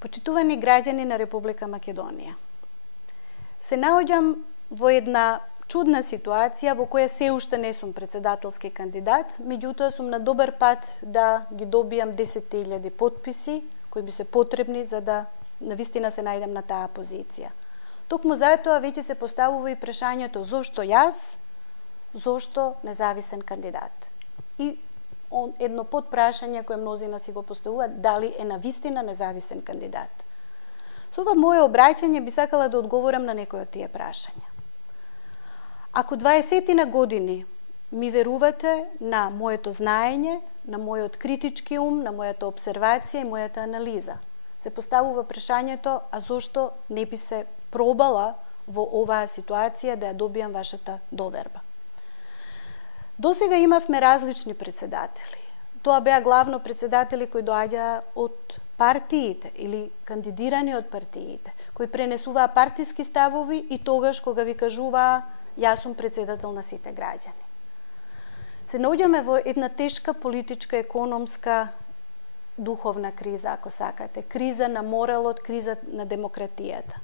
Почитувани граѓани на Република Македонија, се наоѓам во една чудна ситуација во која се уште не сум председателски кандидат, меѓутоа сум на добар пат да ги добијам 10.000 потписи кои би се потребни за да навистина се најдам на таа позиција. Токму затоа веќе се поставува и прашањето зошто јас, зошто независен кандидат. И едно подпрашање кое мнозина си го поставуваат, дали е навистина независен кандидат. Со ова моје обраќање би сакала да одговорам на некои од тие прашања. Ако 20 години ми верувате на моето знаење, на мојот критички ум, на мојата обсервација и мојата анализа, се поставува прашањето, а зошто не би се пробала во оваа ситуација да ја добијам вашата доверба. Досега имавме различни председатели. Тоа беа главно председатели кои доаѓаа од партиите или кандидирани од партиите, кои пренесуваа партиски ставови и тогаш кога ви кажуваа јас сум председател на сите граѓани. Се наоѓаме во една тешка политичка, економска, духовна криза, ако сакате. Криза на моралот, криза на демократијата.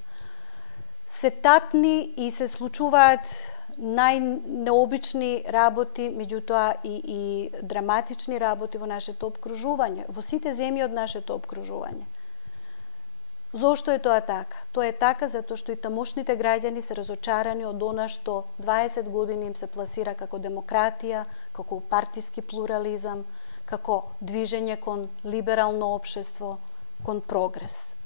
Се татни и се случуваат најнеобични работи, меѓутоа и драматични работи во нашето обкружување, во сите земји од нашето обкружување. Зошто е тоа така? Тоа е така затоа што и тамошните граѓани се разочарани од она што 20 години им се пласира како демократија, како партиски плурализам, како движење кон либерално општество, кон прогрес.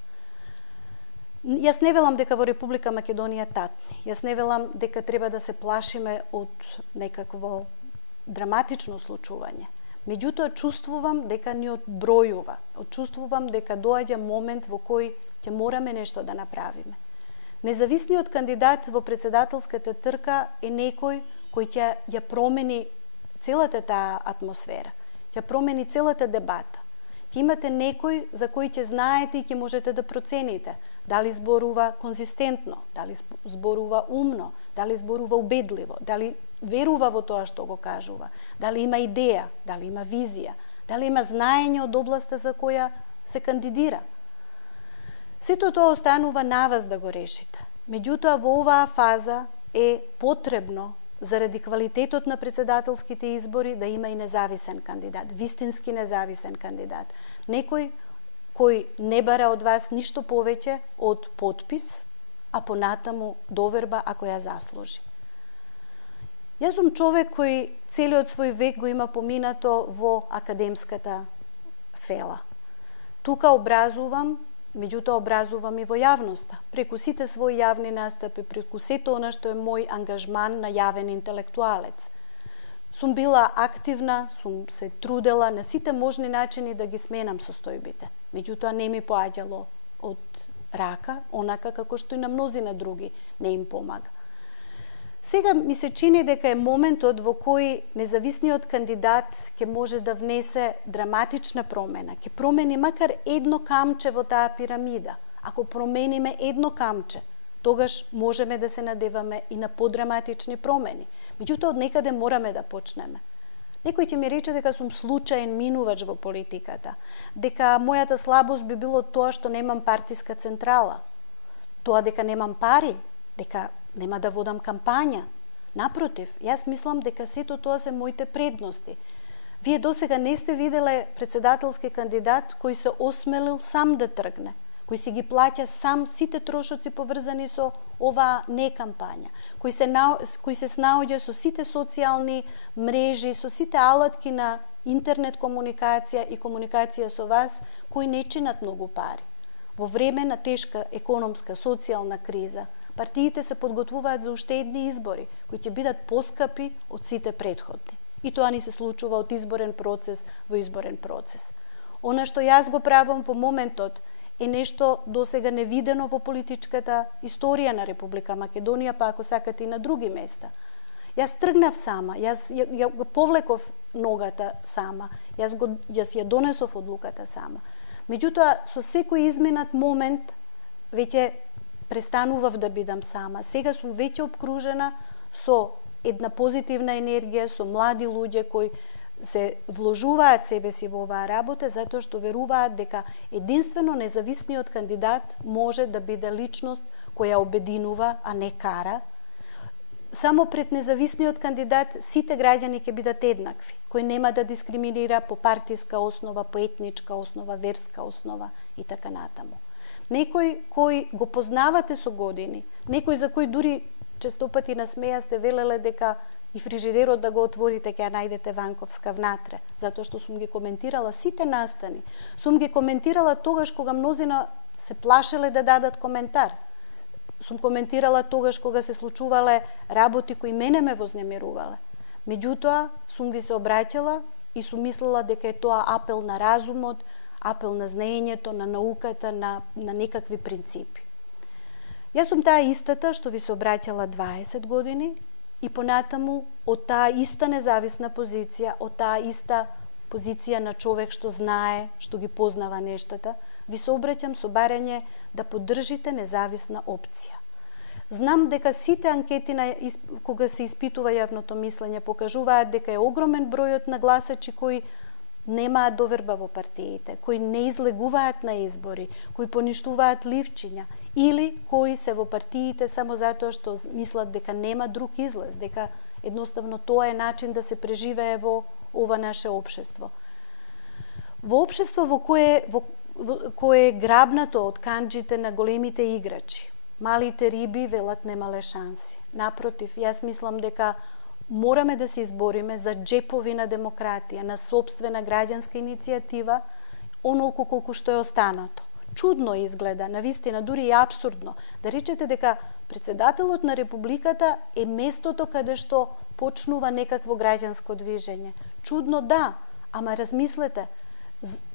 Јас не велам дека во Република Македонија татни. Јас не велам дека треба да се плашиме од некакво драматично случување. Меѓутоа, чувствувам дека ни одбројува. Чувствувам дека доаѓа момент во кој ќе мораме нешто да направиме. Независниот кандидат во председателската трка е некој кој ќе ја промени целата таа атмосфера, ќе промени целата дебата. Ќе имате некој за кој ќе знаете и ќе можете да процените дали зборува конзистентно, дали зборува умно, дали зборува убедливо, дали верува во тоа што го кажува, дали има идеја, дали има визија, дали има знаење од областа за која се кандидира. Сето тоа останува на вас да го решите. Меѓутоа, во оваа фаза е потребно, заради квалитетот на председателските избори, да има и независен кандидат, вистински независен кандидат. Некој кој не бара од вас ништо повеќе од потпис, а понатаму доверба ако ја заслужи. Јас сум човек кој целиот свој век го има поминато во академската фела. Тука образувам, меѓутоа образувам и во јавноста, преку сите своји јавни настапи, преку сето она што е мој ангажман на јавен интелектуалец. Сум била активна, сум се трудела на сите можни начини да ги сменам состојбите. Меѓутоа не ми поаѓало од рака, онака како што и на мнозина други не им помага. Сега ми се чини дека е моментот во кој независниот кандидат ќе може да внесе драматична промена, ќе промени макар едно камче во таа пирамида. Ако промениме едно камче, тогаш можеме да се надеваме и на подраматични промени. Меѓутоа, од некаде мораме да почнеме. Некој ќе ми рече дека сум случаен минувач во политиката, дека мојата слабост би било тоа што немам партиска централа, тоа дека немам пари, дека нема да водам кампања. Напротив, јас мислам дека сето тоа се моите предности. Вие досега не сте виделе председателски кандидат кој се осмелил сам да тргне, кој си ги плаќа сам сите трошоци поврзани со оваа не кампања, кој се снаоѓа со сите социјални мрежи, со сите алатки на интернет комуникација и комуникација со вас, кои не чинат многу пари. Во време на тешка економска, социјална криза, партиите се подготвуваат за уште едни избори, кои ќе бидат поскапи од сите претходни. И тоа ни се случува од изборен процес во изборен процес. Она што јас го правам во моментот е нешто досега невидено во политичката историја на Република Македонија, па ако сакате и на други места. Јас тргнав сама, јас го повлеков ногата сама, јас ја донесов одлуката сама. Меѓутоа, со секој изминат момент, веќе престанував да бидам сама. Сега сум веќе обкружена со една позитивна енергија, со млади луѓе кои се вложуваат себе си во оваа работа затоа што веруваат дека единствено независниот кандидат може да биде личност која обединува, а не кара. Само пред независниот кандидат сите граѓани ќе бидат еднакви, кој нема да дискриминира по партиска основа, по етничка основа, верска основа и така натаму. Некој кој го познавате со години, некој за кој дури често пати насмеја сте велеле дека и фрижидерот да го отворите ќе ја најдете Ванковска внатре, затоа што сум ги коментирала сите настани. Сум ги коментирала тогаш кога мнозина се плашеле да дадат коментар. Сум коментирала тогаш кога се случувале работи кои мене ме вознемирувале. Меѓутоа, сум ви се обраќала и сум мислела дека е тоа апел на разумот, апел на знаењето, на науката, на некакви принципи. Јас сум таа истата што ви се обраќала 20 години и понатаму од таа иста независна позиција, од таа иста позиција на човек што знае, што ги познава нештата, ви се обраќам со барање да поддржите независна опција. Знам дека сите анкети кога се испитува јавното мислење покажуваат дека е огромен бројот на гласачи кои немаат доверба во партиите, кои не излегуваат на избори, кои поништуваат ливчиња или кои се во партиите само затоа што мислат дека нема друг излез, дека едноставно тоа е начин да се преживее во ова наше општество. Во општество во кое е грабнато од канџите на големите играчи, малите риби велат немале шанси. Напротив, јас мислам дека мораме да се избориме за джепови на демократија, на сопствена граѓанска иницијатива, онолку колку што е останато. Чудно изгледа, навистина, дури и апсурдно, да речете дека председателот на Републиката е местото каде што почнува некакво граѓанско движење. Чудно да, ама размислете,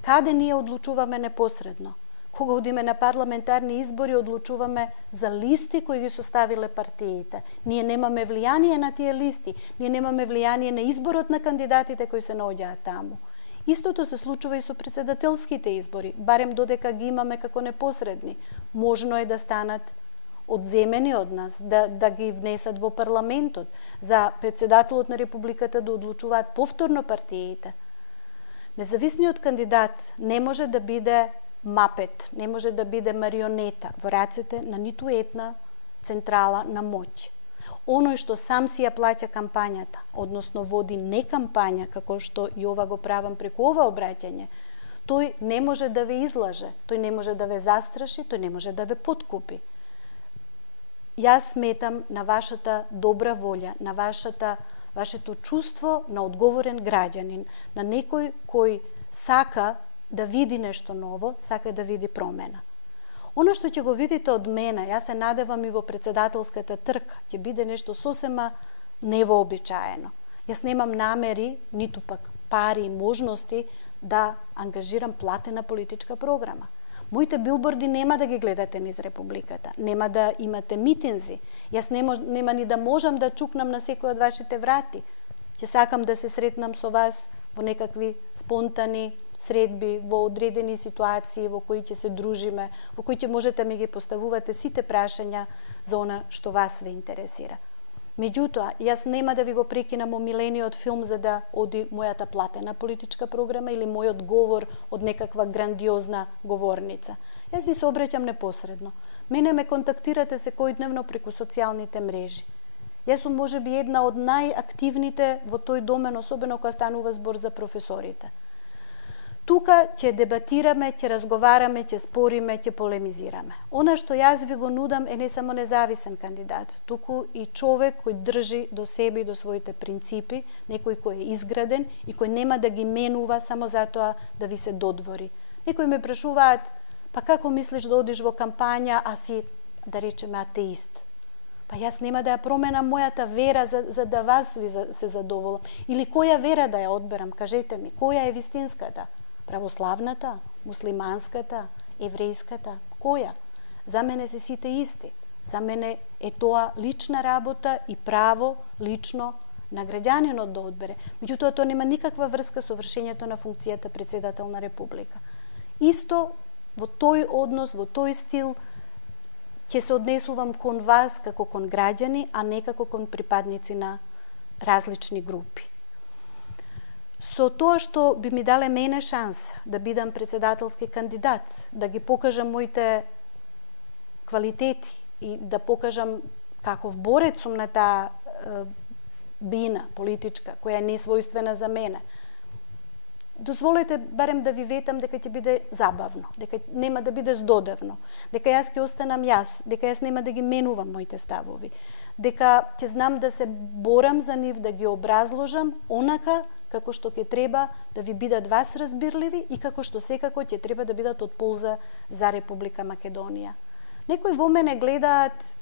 каде ние одлучуваме непосредно? Кога одиме на парламентарни избори, одлучуваме за листи кои ги составиле партиите. Ние немаме влијание на тие листи, ние немаме влијание на изборот на кандидатите кои се наоѓаат таму. Истото се случува и со председателските избори, барем додека ги имаме како непосредни. Можно е да станат одземени од нас, да ги внесат во парламентот, за председателот на Републиката да одлучуваат повторно партиите. Независниот кандидат не може да биде мапет, не може да биде марионета во рацете на ниту една централа на моќ. Оној што сам си ја плаќа кампањата, односно води не кампања, како што и ова го правам преку ова обраќање, тој не може да ве излаже, тој не може да ве застраши, тој не може да ве подкупи. Јас сметам на вашата добра волја, на вашето чувство на одговорен граѓанин, на некој кој сака да види нешто ново, сака да види промена. Оно што ќе го видите од мене, јас се надевам и во председателската трка, ќе биде нешто сосема невообичаено. Јас немам намери, ниту пак пари и можности да ангажирам платена политичка програма. Моите билборди нема да ги гледате низ Републиката, нема да имате митинзи. Јас нема ни да можам да чукнам на секој од вашите врати. Ќе сакам да се сретнам со вас во некакви спонтани средби, во одредени ситуации во кои ќе се дружиме, во кои ќе можете ми ги поставувате сите прашања за она што вас ве интересира. Меѓутоа, јас нема да ви го прекинам омилениот филм за да оди мојата платена политичка програма или мојот говор од некаква грандиозна говорница. Јас ви се обраќам непосредно. Мене ме контактирате секојдневно преку социјалните мрежи. Јас сум можеби една од најактивните во тој домен, особено кога станува збор за професорите. Тука ќе дебатираме, ќе разговараме, ќе спориме, ќе полемизираме. Она што јас ви го нудам е не само независен кандидат, туку и човек кој држи до себе и до своите принципи, некој кој е изграден и кој нема да ги менува само затоа да ви се додвори. Некои ме прашуваат, па како мислиш да одиш во кампања, а си, да речеме, атеист? Па јас нема да ја променам мојата вера за да вас ви се задоволам. Или која вера да ја одберам, кажете ми, која е вистинската? Православната, муслиманската, еврејската, која? За мене се сите исти. За мене е тоа лична работа и право лично на граѓанинот да одбере. Меѓутоа, тоа нема никаква врска со вршењето на функцијата председател на Република. Исто во тој однос, во тој стил, ќе се однесувам кон вас како кон граѓани, а не како кон припадници на различни групи. со тоа што би ми дале мене шанс да бидам председателски кандидат, да ги покажам моите квалитети и да покажам каков борец сум на таа бина политичка, која е несвојствена за мене. Дозволете барем да ви ветам дека ќе биде забавно, дека нема да биде здодевно, дека јас ќе останам јас, дека јас нема да ги менувам моите ставови, дека ќе знам да се борам за нив, да ги образложам онака како што ќе треба да ви бидат вас разбирливи и како што секако ќе треба да бидат од полза за Република Македонија. Некои во мене гледаат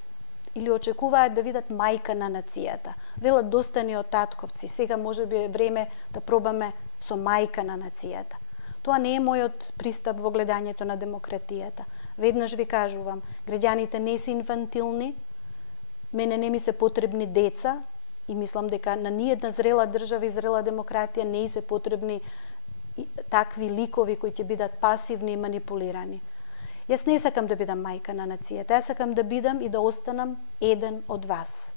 или очекуваат да видат мајка на нацијата. Велат доста ни од татковци, сега можеби е време да пробаме со мајка на нацијата. Тоа не е мојот пристап во гледањето на демократијата. Веднаш ви кажувам, граѓаните не се инфантилни, мене не ми се потребни деца и мислам дека на ниедна зрела држава и зрела демократија не се потребни такви ликови кои ќе бидат пасивни и манипулирани. Јас не сакам да бидам мајка на нацијата, јас сакам да бидам и да останам еден од вас.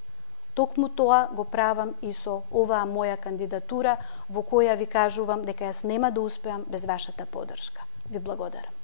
Токму тоа го правам и со оваа моја кандидатура, во која ви кажувам дека јас нема да успеам без вашата поддршка. Ви благодарам.